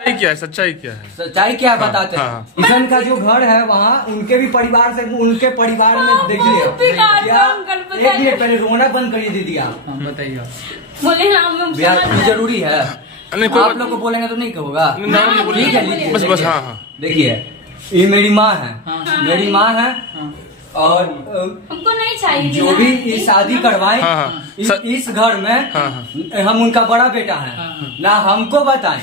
क्या है सच्चाई क्या है? सच्चाई क्या बताते हैं? किशन का जो घर है वहाँ उनके भी परिवार से, उनके परिवार में देखिए क्या, एक मिनट पहले रोना बंद करिए दीदी आप बताइए। बोले जरूरी है, आप लोग को बोलेंगे तो नहीं होगा। ठीक है बस हाँ देखिए ये मेरी माँ है, मेरी माँ है और हमको नहीं चाहिए जो भी शादी करवाए इस घर में हम उनका बड़ा बेटा है, ना हमको बताएं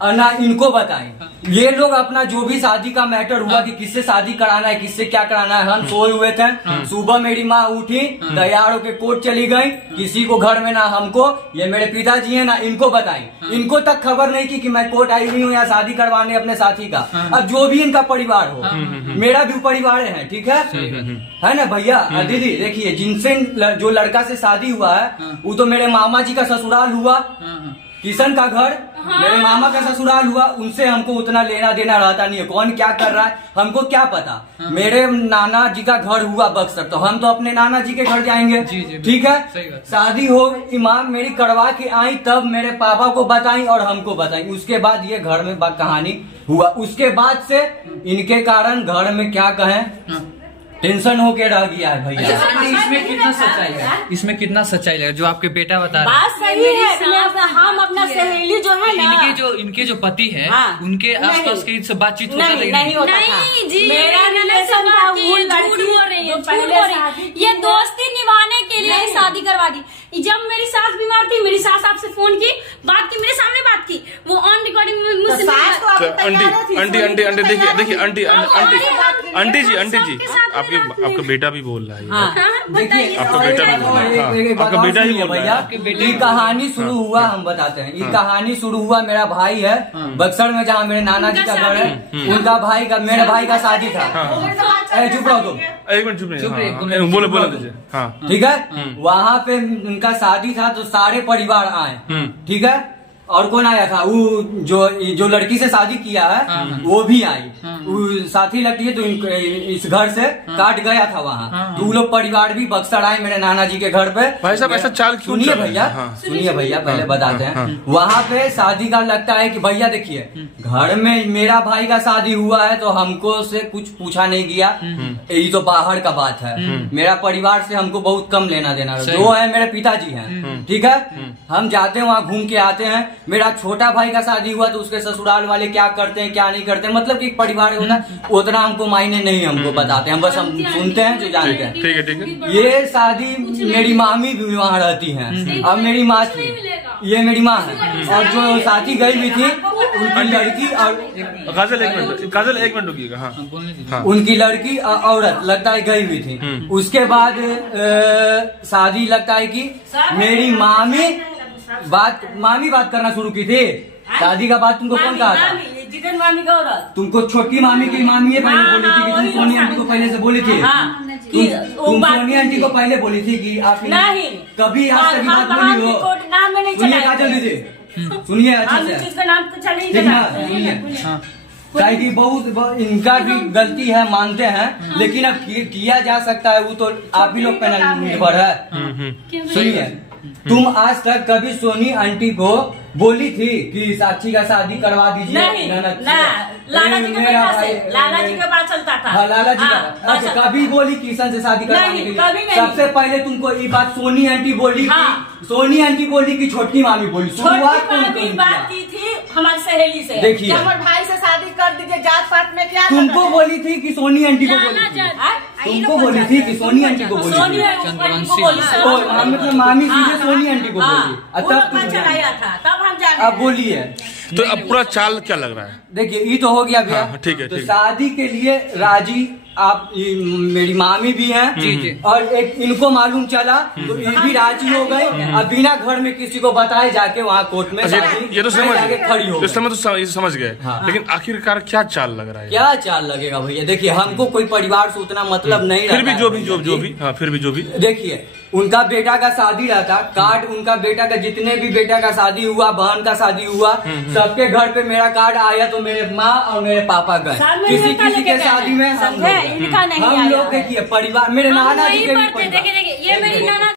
और ना इनको बताएं। ये लोग अपना जो भी शादी का मैटर हुआ कि किससे शादी कराना है, किससे क्या कराना है, हम सोए हुए थे। सुबह मेरी माँ उठी तैयार होके कोर्ट चली गई, किसी को घर में ना हमको, ये मेरे पिताजी है ना इनको बताई, इनको तक खबर नहीं की कि मैं कोर्ट आई हुई हूँ या शादी करवाने अपने साथी का। अब जो भी इनका परिवार हो, मेरा भी परिवार है, ठीक है ना भैया। दीदी देखिए जिनसे जो लड़का से शादी हुआ है वो तो मेरे मामा जी का ससुराल हुआ, किशन का घर मेरे मामा का ससुराल हुआ, उनसे हमको उतना लेना देना रहता नहीं है। कौन क्या कर रहा है हमको क्या पता। मेरे नाना जी का घर हुआ बक्सर, तो हम तो अपने नाना जी के घर जाएंगे। ठीक है, शादी हो इमाम मेरी करवा के आई तब मेरे पापा को बताई और हमको बताई, उसके बाद ये घर में कहानी हुआ। उसके बाद से इनके कारण घर में क्या कहें टेंशन होके रह गया है भैया। इसमें कितना सच्चाई है? इसमें कितना सच्चाई है जो आपके बेटा बता रहे हैं? बात सही है। हम अपना सहेली जो है ना, इनके जो पति है उनके आसपास की से बातचीत होता नहीं होता था जी। मेरा रिलेशन था, वो लड़की बोल रही है, पहले ये दोस्ती निभाने के लिए शादी करवा दी। जब मेरी सास बीमार थी, मेरी सास आपसे फोन की, बात की, मेरे सामने बात की, वो ऑन रिकॉर्डिंग मुझसे देखिए आंटी जी आपका बेटा भी बोल रहा है। देखिए आपका बेटा भी बोल रहा है, आपका बेटा ही बोल रहा है। ये कहानी शुरू हुआ हम बताते हैं। ये कहानी शुरू हुआ, मेरा भाई है बक्सर में जहाँ मेरे नाना जी का घर है, उनका भाई का, मेरे भाई का शादी था। चुप रहो तुम, एक मिनट चुप रहिए, बोले दीजिए। हाँ ठीक है, वहाँ पे उनका शादी था तो सारे परिवार आए। ठीक है, और कौन आया था, वो जो लड़की से शादी किया है वो भी आई, वो साथी लगती है तो इस घर से काट गया था वहाँ। तो वो लोग परिवार भी बक्सर आए मेरे नाना जी के घर पे। भाई साहब ऐसा चाल क्यों? सुनिए भैया, सुनिए भैया पहले बताते हैं। वहाँ पे शादी का लगता है कि भैया देखिए घर में मेरा भाई का शादी हुआ है तो हमको से कुछ पूछा नहीं गया, ये तो बाहर का बात है। मेरा परिवार से हमको बहुत कम लेना देना, जो है मेरे पिताजी हैं। ठीक है, हम जाते हैं वहाँ घूम के आते हैं। मेरा छोटा भाई का शादी हुआ तो उसके ससुराल वाले क्या करते हैं क्या नहीं करते हैं, मतलब कि परिवार होता उतना हमको मायने नहीं हमको बताते हैं, बस हम सुनते हैं जो जानते हैं। ठीक है। ये शादी मेरी मामी भी वहाँ रहती हैं, अब मेरी माँ थी, ये मेरी माँ है, और जो साथी गई भी थी उनकी लड़की और काजल एक मिनट रुकिएगा। हाँ उनकी लड़की औरत लगता है गई हुई थी। उसके बाद शादी लगता है कि मेरी मामी बात करना शुरू की थी। शादी का बात तुमको कौन कहा था? जिगन मामी का औरत तुमको छोटी मामी की मामी पहले बोली थी कि तुम सोनी आंटी को पहले से बोली थी। तुम सोनी आंटी को पहले बोली थी कि आप नहीं कभी आज तक बात बोली हो? सुनिए काजल दीदी, सुनिए अच्छे से, सुनिए कि बहुत इनका भी गलती है मानते हैं, लेकिन अब किया जा सकता है वो तो आप ही लोग पे निर्भर है। सुनिए, तुम आज तक कभी सोनी आंटी को बोली थी कि साक्षी का शादी करवा दीजिए? नहीं, लाला जी का बात चलता था। हाँ लाला जी का। अच्छा, कभी बोली किशन से शादी करवाने के लिए? सबसे पहले तुमको ये बात सोनी आंटी बोली, सोनी आंटी बोली कि छोटी मामी बोली? शुरुआत बात की थी हमारी सहेली से। देखिए हमारे भाई से शादी कर दीजिए, जात पात में क्या? तुमको बोली थी कि सोनी आंटी को बोली थी? तुमको बोली थी कि सोनी आंटी को बोली थी? मतलब मामी सीधे सोनी आंटी को बोली, तब चलाया था, तब हम जाने। अब बोलिए तो अब पूरा चाल क्या लग रहा है? देखिए ये तो हो गया भैया। ठीक है, तो शादी के लिए राजी आप मेरी मामी भी हैं और एक इनको मालूम चला तो ये भी राजी हो गए। अब बिना घर में किसी को बताए जाके वहाँ कोर्ट में ये तो समझ खड़ी हो गए, समझ गए। लेकिन आखिरकार क्या चाल लग रहा है? क्या चाल लगेगा भैया? देखिए हमको कोई परिवार से उतना मतलब नहीं, फिर भी जो भी देखिए उनका बेटा का शादी रहता, कार्ड उनका बेटा का, जितने भी बेटा का शादी हुआ, बहन का शादी हुआ, सबके घर पे मेरा कार्ड आया तो मेरे माँ और मेरे पापा गए। किसी के शादी में हम लोग देखिए परिवार, मेरे नाना जी के भी परिवार। देखिए ये मेरी नाना